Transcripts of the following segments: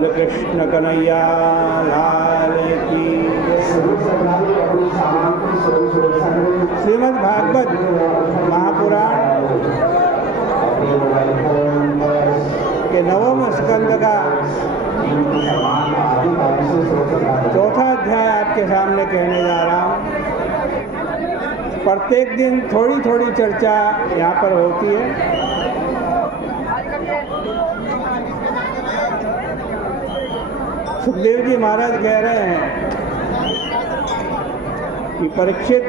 बोले कृष्ण कन्हैया लाल की। श्रीमद् भागवत महापुराण के नवम स्कंद का चौथा अध्याय आपके सामने कहने जा रहा हूँ। प्रत्येक दिन थोड़ी थोड़ी चर्चा यहाँ पर होती है। सुखदेव जी महाराज कह रहे हैं कि परीक्षित,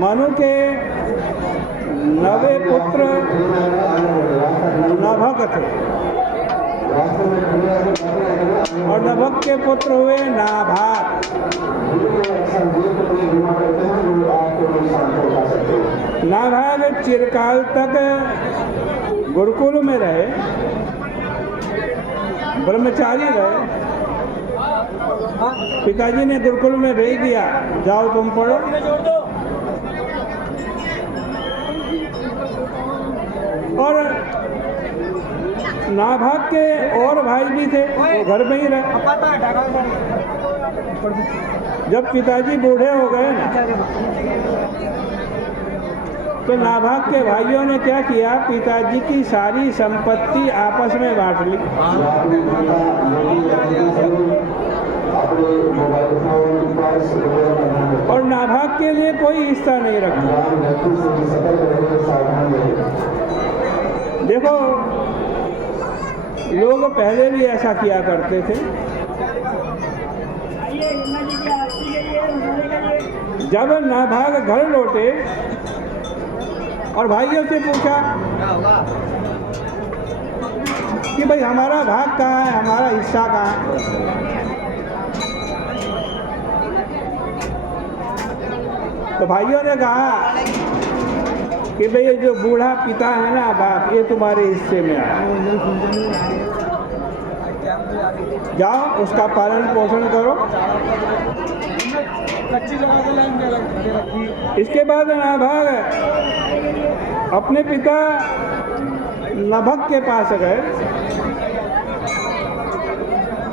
मनु के 9 पुत्र नभक थे और नभक के पुत्र हुए नाभाग। नाभाग चिरकाल तक गुरुकुल में रहे, ब्रह्मचारी रहे। पिताजी ने गुरुकुल में भेज दिया, जाओ तुम पढ़ो। और नाभाग के और भाई भी थे, वो घर में ही रहे। जब पिताजी बूढ़े हो गए ना, तो नाभाग के भाइयों ने क्या किया, पिताजी की सारी संपत्ति आपस में बांट ली और नाभाग के लिए कोई हिस्सा नहीं रखा। देखो, लोग पहले भी ऐसा किया करते थे। जब नाभाग घर लौटे और भाइयों से पूछा कि भाई हमारा भाग कहाँ है, हमारा हिस्सा कहाँ है, तो भाइयों ने कहा कि भाई ये जो बूढ़ा पिता है ना बाप, ये तुम्हारे हिस्से में आया, जाओ उसका पालन पोषण करो। इसके बाद नाभाग अपने पिता नभक के पास गए।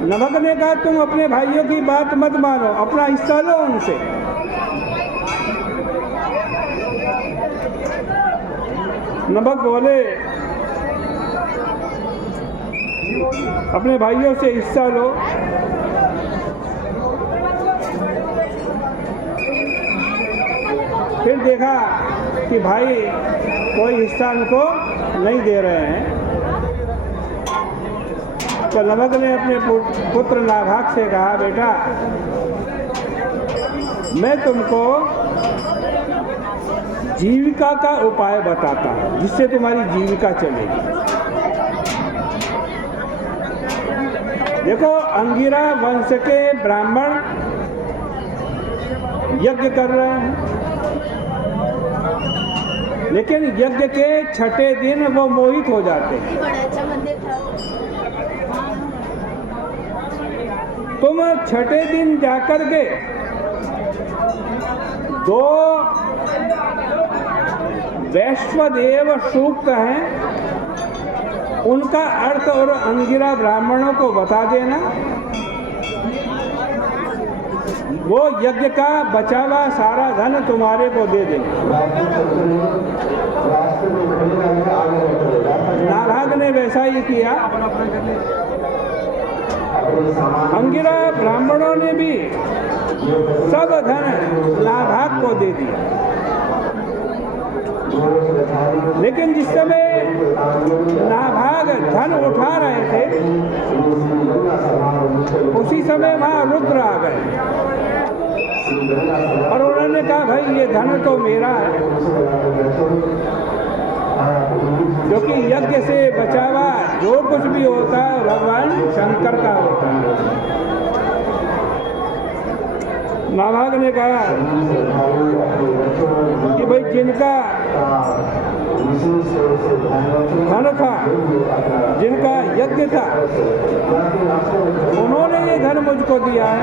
नभक ने कहा तुम अपने भाइयों की बात मत मानो, अपना हिस्सा लो उनसे। नभक बोले अपने भाइयों से हिस्सा लो। फिर देखा कि भाई कोई हिस्सा उनको नहीं दे रहे हैं, तो नभक ने अपने पुत्र नाभाग से कहा, बेटा मैं तुमको जीविका का उपाय बताता हूँ जिससे तुम्हारी जीविका चलेगी। देखो, अंगिरा वंश के ब्राह्मण यज्ञ कर रहे हैं, लेकिन यज्ञ के 6ठे दिन वो मोहित हो जाते हैं। तुम 6ठे दिन जाकर के 2 वैश्वदेव सूक्त हैं, उनका अर्थ और अंगिरा ब्राह्मणों को बता देना। वो यज्ञ का बचा हुआ सारा धन तुम्हारे को दे देना। नाभाग ने वैसा ही किया। अंगिरा ब्राह्मणों ने भी सब धन नाभाग को दे दिया। लेकिन जिस समय नाभाग धन उठा रहे थे, उसी समय वहाँ रुद्र आ गए और उन्होंने कहा भाई ये धन तो मेरा है, क्योंकि यज्ञ से बचा हुआ जो कुछ भी होता है भगवान शंकर का होता है। नाभाग ने कहा कि भाई जिनका धन था, जिनका यज्ञ था, उन्होंने ये धन मुझको दिया है,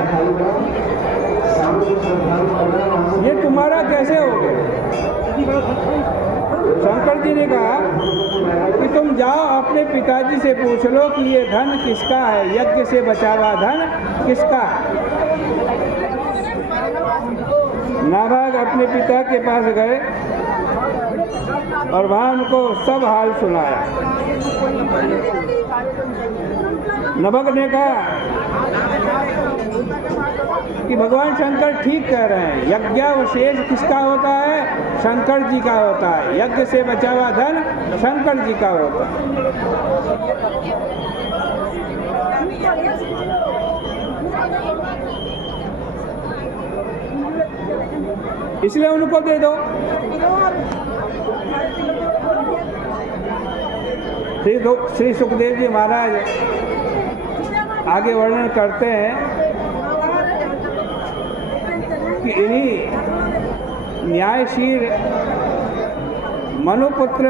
ये तुम्हारा कैसे हो गया? शंकर जी ने कहा कि तुम जाओ अपने पिताजी से पूछ लो कि ये धन किसका है, यज्ञ से बचा हुआ धन किसका है। नाभाग अपने पिता के पास गए और वहाँ उनको सब हाल सुनाया। नभग ने कहा कि भगवान शंकर ठीक कह रहे हैं, यज्ञावशेष किसका होता है, शंकर जी का होता है, यज्ञ से बचा हुआ धन शंकर जी का होता है। इसलिए उनको दे दो। श्री सुखदेव जी महाराज आगे वर्णन करते हैं कि इन्हीं न्यायशील मनुपुत्र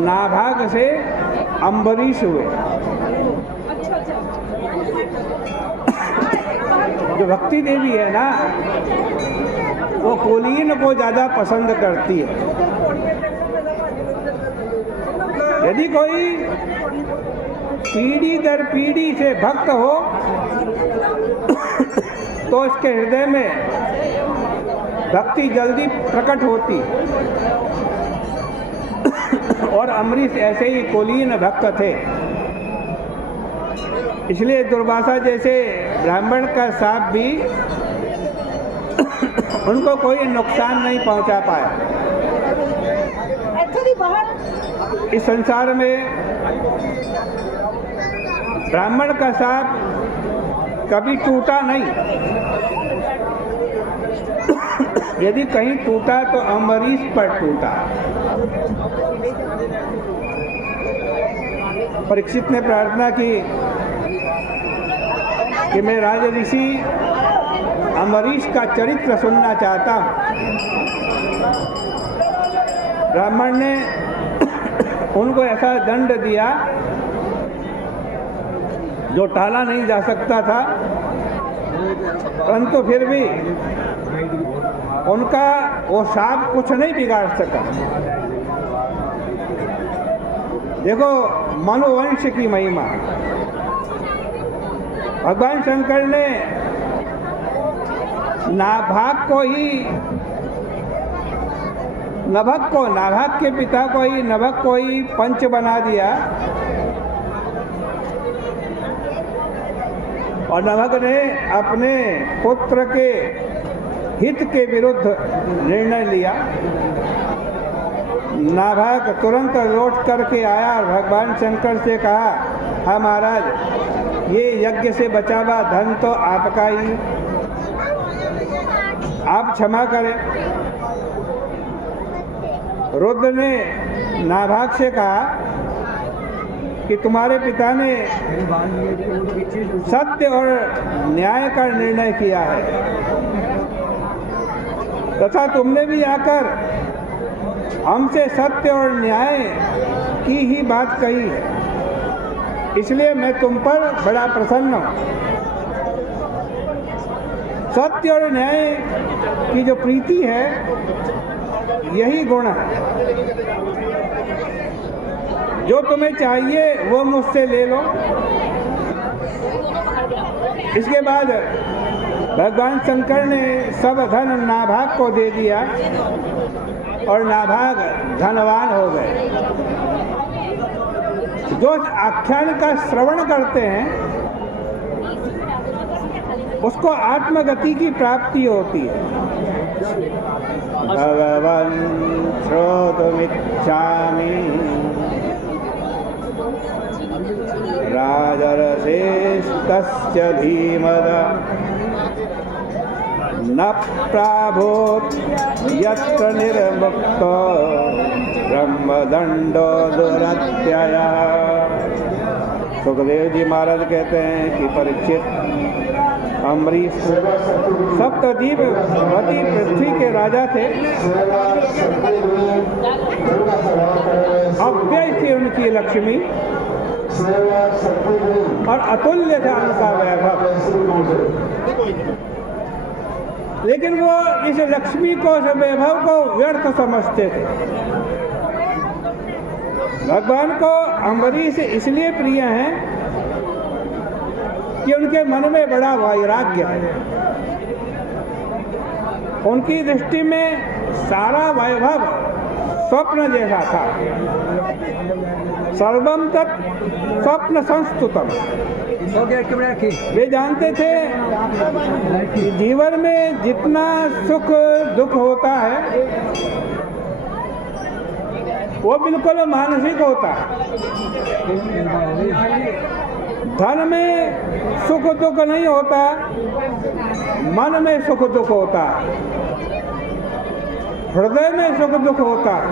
नाभाग से अम्बरीश हुए। जो भक्ति देवी है ना, वो कुलीन को ज़्यादा पसंद करती है। यदि कोई पीढ़ी दर पीढ़ी से भक्त हो तो उसके हृदय में भक्ति जल्दी प्रकट होती। और अम्बरीश ऐसे ही कुलीन भक्त थे, इसलिए दुर्वासा जैसे ब्राह्मण का शाप भी उनको कोई नुकसान नहीं पहुंचा पाया। इस संसार में ब्राह्मण का शाप कभी टूटा नहीं। यदि कहीं टूटा तो अम्बरीश पर टूटा। परीक्षित ने प्रार्थना की कि मैं राज ऋषि अम्बरीश का चरित्र सुनना चाहता हूँ। ब्राह्मण ने उनको ऐसा दंड दिया जो टाला नहीं जा सकता था, परंतु फिर भी उनका वो शाप कुछ नहीं बिगाड़ सका। देखो मनुवंश की महिमा। भगवान शंकर ने नाभाग के पिता को ही नभग को ही पंच बना दिया और नभग ने अपने पुत्र के हित के विरुद्ध निर्णय लिया। नाभाग तुरंत लौट करके आया और भगवान शंकर से कहा, हाँ महाराज, ये यज्ञ से बचा हुआ धन तो आपका ही, आप क्षमा करें। रुद्र ने नाभाग से कहा कि तुम्हारे पिता ने सत्य और न्याय का निर्णय किया है तथा तुमने भी आकर हमसे सत्य और न्याय की ही बात कही है, इसलिए मैं तुम पर बड़ा प्रसन्न हूँ। सत्य और न्याय की जो प्रीति है यही गुण है। जो तुम्हें चाहिए वो मुझसे ले लो। इसके बाद भगवान शंकर ने सब धन नाभाग को दे दिया और नाभाग धनवान हो गए। जो आख्यान का श्रवण करते हैं उसको आत्मगति की प्राप्ति होती है। भगवान श्रोतुमिच्छामि राजरसेस्तस्य धीमद न प्राभूत यत्र निर्मुक्तो ब्रह्मदंडो दुरत्यया। सुखदेव जी महाराज कहते हैं कि परीक्षित अम्बरीश सप्तद्वीप पृथ्वी के राजा थे। अव्यय थी उनकी लक्ष्मी और अतुल्य था उनका वैभव। लेकिन वो इस लक्ष्मी को, इस वैभव को व्यर्थ समझते थे। भगवान को अम्बरीश इसलिए प्रिय हैं कि उनके मन में बड़ा वैराग्य है। उनकी दृष्टि में सारा वैभव स्वप्न जैसा था। सर्वम तत् स्वप्न संस्तुतम। वे जानते थे कि जीवन में जितना सुख दुख होता है वो बिल्कुल मानसिक होता है। धन में सुख दुख नहीं होता, मन में सुख दुख होता है, हृदय में सुख दुख होता है।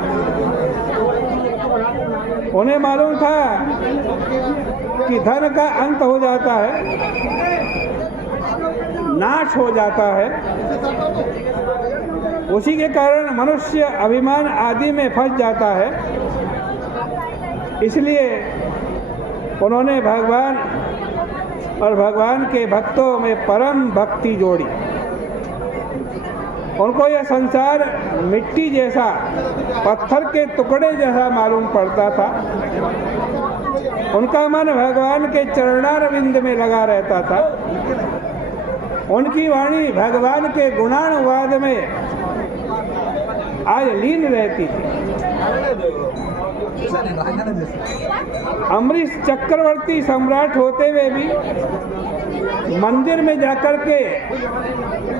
उन्हें मालूम था कि धन का अंत हो जाता है, नाश हो जाता है। उसी के कारण मनुष्य अभिमान आदि में फंस जाता है। इसलिए उन्होंने भगवान और भगवान के भक्तों में परम भक्ति जोड़ी। उनको यह संसार मिट्टी जैसा, पत्थर के टुकड़े जैसा मालूम पड़ता था। उनका मन भगवान के चरणारविंद में लगा रहता था। उनकी वाणी भगवान के गुणानुवाद में आज लीन रहती थी। अम्बरीश चक्रवर्ती सम्राट होते हुए भी मंदिर में जाकर के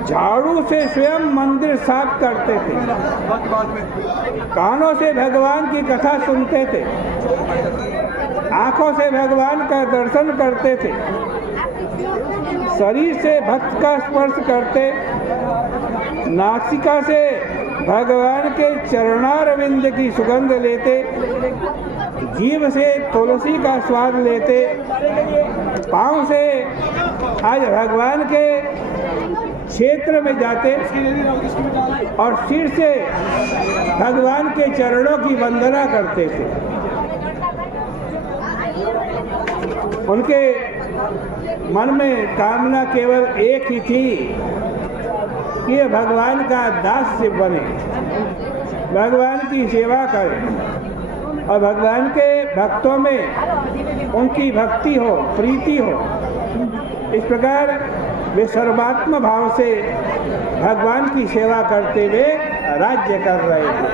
झाड़ू से स्वयं मंदिर साफ करते थे, कानों से भगवान की कथा सुनते थे, आंखों से भगवान का दर्शन करते थे, शरीर से भक्त का स्पर्श करते, नासिका से भगवान के चरणारविंद की सुगंध लेते, जीभ से तुलसी का स्वाद लेते, पांव से आज भगवान के क्षेत्र में जाते और सिर से भगवान के चरणों की वंदना करते थे। उनके मन में कामना केवल एक ही थी कि ये भगवान का दास्य बने, भगवान की सेवा करे और भगवान के भक्तों में उनकी भक्ति हो, प्रीति हो। इस प्रकार वे सर्वात्म भाव से भगवान की सेवा करते हुए राज्य कर रहे थे।